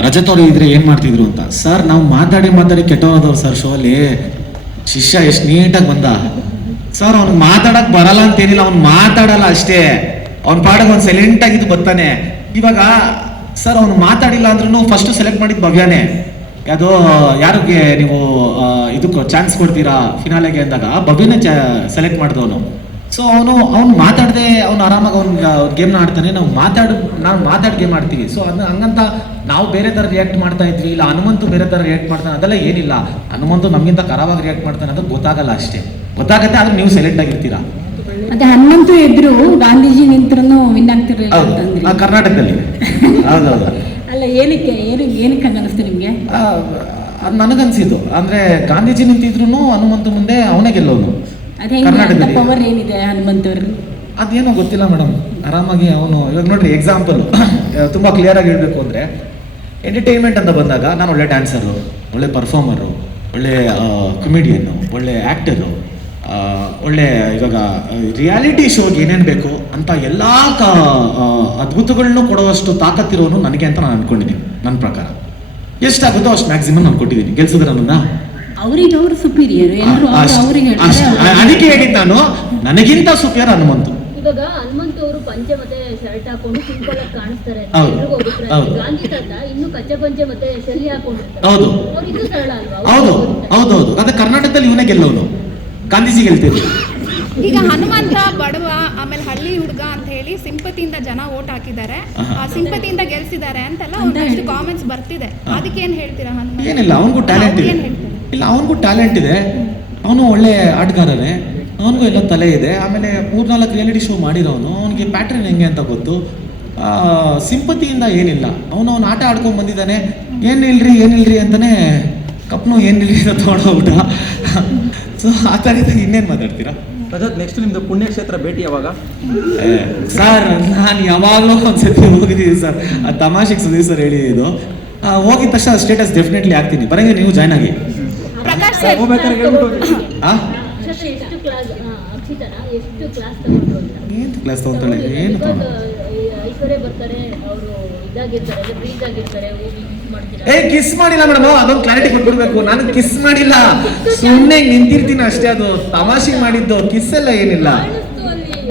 ರಜತ್ ಅವರು ಇದ್ರೆ ಏನ್ ಮಾಡ್ತಿದ್ರು ಅಂತ. ಸರ್, ನಾವು ಮಾತಾಡಿ ಮಾತಾಡಿ ಕೆಟ್ಟವರದವ್ರು ಸರ್ ಶೋ ಅಲ್ಲಿ ಶಿಷ್ಯ ಎಷ್ಟು ನೀಟಾಗಿ ಬಂದ. ಸರ್, ಅವ್ನು ಮಾತಾಡಕ್ ಬರಲ್ಲ ಅಂತ ಏನಿಲ್ಲ ಅವ್ನು ಮಾತಾಡಲ್ಲ ಅಷ್ಟೇ. ಅವ್ನ ಪಾಡಿಗೆ ಅವ್ನು ಸೈಲೆಂಟ್ ಆಗಿದ್ದು ಬರ್ತಾನೆ. ಇವಾಗ, ಸರ್, ಅವ್ನು ಮಾತಾಡಿಲ್ಲ ಅಂದ್ರೂ ಫಸ್ಟ್ ಸೆಲೆಕ್ಟ್ ಮಾಡಿದ್ ಭವ್ಯನೇ. ಅದು ಯಾರಿಗೆ ನೀವು ಇದಕ್ಕೆ ಚಾನ್ಸ್ ಕೊಡ್ತೀರಾ ಫಿನಾಲೆಗೆ ಅಂದಾಗ, ಭವ್ಯನೇ ಸೆಲೆಕ್ಟ್ ಮಾಡಿದವನು. ಸೊ ಅವನು ಅವ್ನು ಮಾತಾಡದೆ ಅವ್ನು ಆರಾಮಾಗಿ ಅವ್ನು ಗೇಮ್ನ ಆಡ್ತಾನೆ. ನಾವು ಮಾತಾಡ್ ನಾವು ಮಾತಾಡಿ ಗೇಮ್ ಆಡ್ತೀವಿ. ಸೊ ಅದನ್ನ ಹಂಗಂತ ನಾವು ಬೇರೆ ಥರ ರಿಯಾಕ್ಟ್ ಮಾಡ್ತಾ ಇದ್ವಿ. ಇಲ್ಲ ಹನುಮಂತು ಬೇರೆ ಥರ ರಿಯಾಕ್ಟ್ ಮಾಡ್ತಾನೆ. ಅದೆಲ್ಲ ಏನಿಲ್ಲ. ಹನುಮಂತು ನಮಗಿಂತ ಕರಾವಾಗಿ ರಿಯಾಕ್ಟ್ ಮಾಡ್ತಾನೆ ಅದು ಗೊತ್ತಾಗಲ್ಲ ಅಷ್ಟೇ. ಗೊತ್ತಾಗತ್ತೆ ಆದ್ರೆ ನೀವು ಸೆಲೆಕ್ಟ್ ಆಗಿರ್ತೀರಾ. ಮತ್ತೆ ಹನುಮಂತು ಎದ್ರು ಗಾಂಧೀಜಿ ನಿಂತ್ರೂ ವಿನ್ ಆಗ್ತಿರ್ಲಿಲ್ಲ ಕರ್ನಾಟಕದಲ್ಲಿ. ಹೌದೌದು ಅಲ್ಲ ಏನಕ್ಕೆ ಏನಕ್ಕೆ ಏನಕ್ಕೆ ಅನ್ನಿಸ್ತು ನಿಮಗೆ? ಅದು ನನಗನ್ಸಿದ್ದು. ಅಂದ್ರೆ ಗಾಂಧೀಜಿ ನಿಂತಿದ್ರು ಹನುಮಂತು ಮುಂದೆ ಅವನೇ ಗೆಲ್ಲೋನು. ಅದೇ ಪವರ್ ಏನಿದೆ ಹನುಮಂತವ್ರು ಅದೇನೋ ಗೊತ್ತಿಲ್ಲ ಮೇಡಮ್ ಆರಾಮಾಗಿ ಅವನು ಇವಾಗ ನೋಡ್ರಿ ಎಕ್ಸಾಂಪಲ್ ತುಂಬ ಕ್ಲಿಯರ್ ಆಗಿ ಹೇಳ್ಬೇಕು ಅಂದ್ರೆ ಎಂಟರ್ಟೈನ್ಮೆಂಟ್ ಅಂತ ಬಂದಾಗ ನಾನು ಒಳ್ಳೆ ಡ್ಯಾನ್ಸರು ಒಳ್ಳೆ ಪರ್ಫಾರ್ಮರು ಒಳ್ಳೆ ಕಮಿಡಿಯನ್ನು ಒಳ್ಳೆ ಆ್ಯಕ್ಟರು ಒಳ್ಳೆ ಇವಾಗ ರಿಯಾಲಿಟಿ ಶೋಗೆ ಏನೇನು ಬೇಕು ಅಂತ ಎಲ್ಲ ಕ ಅದ್ಭುತಗಳನ್ನೂ ಕೊಡುವಷ್ಟು ತಾಕತ್ತಿರೋನು ನನಗೆ ಅಂತ ನಾನು ಅನ್ಕೊಂಡಿದ್ದೀನಿ ನನ್ನ ಪ್ರಕಾರ. ಎಷ್ಟಾಗುತ್ತೋ ಅಷ್ಟು ಮ್ಯಾಕ್ಸಿಮಮ್ ನಾನು ಕೊಟ್ಟಿದ್ದೀನಿ. ಗೆಲ್ಸಿದ್ರೆ ನನ್ನ ಅವ್ರಿಗೆ ಅವ್ರು ಸುಪೀರಿಯರ್ ಎಲ್ಲರೂ ಅವ್ರು ಅವ್ರಿಗೆ ಹೇಳ್ತಾರೆ ಅದಕ್ಕೆ ಹೇಳಿದ್ದು ನಾನು ನನಗಿಂತ ಸುಪೀರಿಯರ್ ಹನುಮಂತು. ಇವಾಗ ಹನುಮಂತ ಅವರು ಪಂಚೆ ಮತ್ತೆ ಶರ್ಟ್ ಹಾಕೊಂಡು ಸಿಂಪಲ್ ಆಗಿ ಕಾಣಿಸ್ತಾರೆ. ಗಾಂಧಿ ತಾತ ಇನ್ನು ಕಚ್ಚೆ ಪಂಚೆ ಮತ್ತೆ ಶೆಲ್ಲಿ ಹಾಕೊಂಡಿರ್ತಾರೆ ಹೌದು. ಅವ್ರು ಸರಳ ಅಲ್ವಾ? ಹೌದು ಹೌದು ಹೌದು. ಅದೇ ಕರ್ನಾಟಕದಲ್ಲಿ ಇವನೇ ಗೆಲ್ಲೋನು. ಗಾಂಧೀಜಿ ಗೆಲ್ತಿದ್ರು ಈಗ ಹನುಮಂತ ಬಡವ ಆಮೇಲೆ ಹಳ್ಳಿ ಹುಡುಗ ಅಂತ ಹೇಳಿ ಸಿಂಪತಿಯಿಂದ ಜನ ಓಟ್ ಹಾಕಿದ್ದಾರೆ. ಆ ಸಿಂಪತಿಯಿಂದ ಗೆಲ್ಸಿದ್ದಾರೆ ಅಂತೆಲ್ಲ ಅಂತ ಒಂದಷ್ಟು ಕಾಮೆಂಟ್ಸ್ ಬರ್ತಿದೆ. ಅದಕ್ಕೆ ಏನ್ ಹೇಳ್ತೀರಾ ಹನುಮಂತ? ಏನಿಲ್ಲ ಅವನಿಗೂ ಟ್ಯಾಲೆಂಟ್ ಇದೆ. ಏನ್ ಹೇಳ್ತೀರಾ? ಇಲ್ಲ ಅವನಿಗೂ ಟ್ಯಾಲೆಂಟ್ ಇದೆ. ಅವನು ಒಳ್ಳೆ ಆಟಗಾರನೇ. ಅವನಿಗೂ ಎಲ್ಲ ತಲೆ ಇದೆ. ಆಮೇಲೆ ಮೂರ್ನಾಲ್ಕು ರಿಯಾಲಿಟಿ ಶೋ ಮಾಡಿರೋನು. ಅವನಿಗೆ ಪ್ಯಾಟ್ರನ್ ಹೆಂಗೆ ಅಂತ ಗೊತ್ತು? ಸಿಂಪತಿಯಿಂದ ಏನಿಲ್ಲ. ಅವನು ಅವ್ನು ಆಟ ಆಡ್ಕೊಂಡು ಬಂದಿದ್ದಾನೆ. ಏನಿಲ್ರಿ ಏನಿಲ್ರಿ ಅಂತಾನೆ ಕಪ್ನು ಏನಿಲ್ರಿ ಅಂತ ತೊಗೊಂಡೋಗ್ಬಿಟ್ಟ. ಸೊ ಆ ಥರ ಇದ್ದಾಗ ಇನ್ನೇನು ಮಾತಾಡ್ತೀರಾ? ರಜತ್ ನೆಕ್ಸ್ಟ್ ನಿಮ್ದು ಪುಣ್ಯಕ್ಷೇತ್ರ ಭೇಟಿ ಯಾವಾಗ? ಏ, ಸರ್ ನಾನು ಯಾವಾಗಲೂ ಒಂದ್ಸತಿ ಹೋಗಿದ್ದೀನಿ ಸರ್. ಆ ತಮಾಷೆಗೆ ಸುದೀಪ್ ಸರ್ ಹೇಳಿದ್ದು. ಹೋಗಿದ ತಕ್ಷಣ ಸ್ಟೇಟಸ್ ಡೆಫಿನೆಟ್ಲಿ ಹಾಕ್ತೀನಿ. ಬರಂಗೆ ನೀವು ಜಾಯ್ನ್ ಆಗಿ. ಏನು ಕ್ಲಾಸ್ ತೊಗೊಂತಾಳೆ ಏನು ಏ ಕಿಸ್ ಮಾಡಿಲ್ಲ ಮೇಡಮ್ ಅದೊಂದು ಕ್ಲಾರಿಟಿ ಕೊಟ್ಬಿಡ್ಬೇಕು. ನಾನು ಕಿಸ್ ಮಾಡಿಲ್ಲ. ಸುಮ್ಮನೆ ನಿಂತಿರ್ತೀನಿ ಅಷ್ಟೇ ಅದು. ತಮಾಷೆ ಮಾಡಿದ್ದು ಕಿಸ್ ಎಲ್ಲ ಏನಿಲ್ಲ.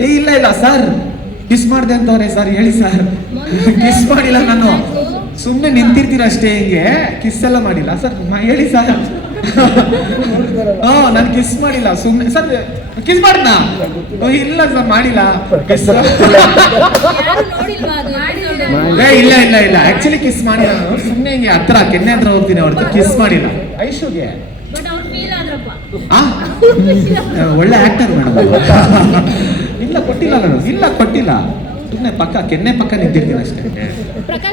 ಏ ಇಲ್ಲ ಇಲ್ಲ ಸರ್ ಕಿಸ್ ಮಾಡ್ದೆ ಅಂತವ್ರೆ ಸರ್ ಹೇಳಿ ಸರ್ ಕಿಸ್ ಮಾಡಿಲ್ಲ ನಾನು. ಸುಮ್ಮನೆ ನಿಂತಿರ್ತೀನಿ ಅಷ್ಟೇ ಹಿಂಗೆ. ಕಿಸ್ ಎಲ್ಲ ಮಾಡಿಲ್ಲ ಸರ್ ಹೇಳಿ ಸರ್ ಹಾ ನಾನು ಕಿಸ್ ಮಾಡಿಲ್ಲ. ಸುಮ್ಮನೆ ಸರ್ ಕಿಸ್ ಮಾಡ್ದಾ ಓ, ಇಲ್ಲ ಸರ್ ಮಾಡಿಲ್ಲ. ಕಿಸ್ ಯಾರು ನೋಡಿಲ್ವಾ ಅದು ಇಲ್ಲ ಇಲ್ಲ ಇಲ್ಲ. ಆಕ್ಚುಲಿ ಕಿಸ್ ಮಾಡಿಲ್ಲ ನಾನು. ಸುಮ್ಮನೆ ಹಿಂಗೆ ಹತ್ರ ಕೆನ್ನೆ ಹತ್ರ ಹೋಗ್ತೀನಿ ಹೊರತು ಕಿಸ್ ಮಾಡಿಲ್ಲ. ಐಶುಗೆ? ಬಟ್ ಅವ್ರು ಫೀಲ್ ಆದ್ರಪ್ಪ. ಆ? ಒಳ್ಳೆ ಆಕ್ಟರ್ ಮೇಡಮ್ ಇಲ್ಲ ಕೊಟ್ಟಿಲ್ಲ ನಾನು. ಇಲ್ಲ ಕೊಟ್ಟಿಲ್ಲ. ಸುಮ್ಮನೆ ಪಕ್ಕ ಕೆನ್ನೆ ಪಕ್ಕ ನಿಂತಿರ್ತೀನಿ ಅಷ್ಟೇ.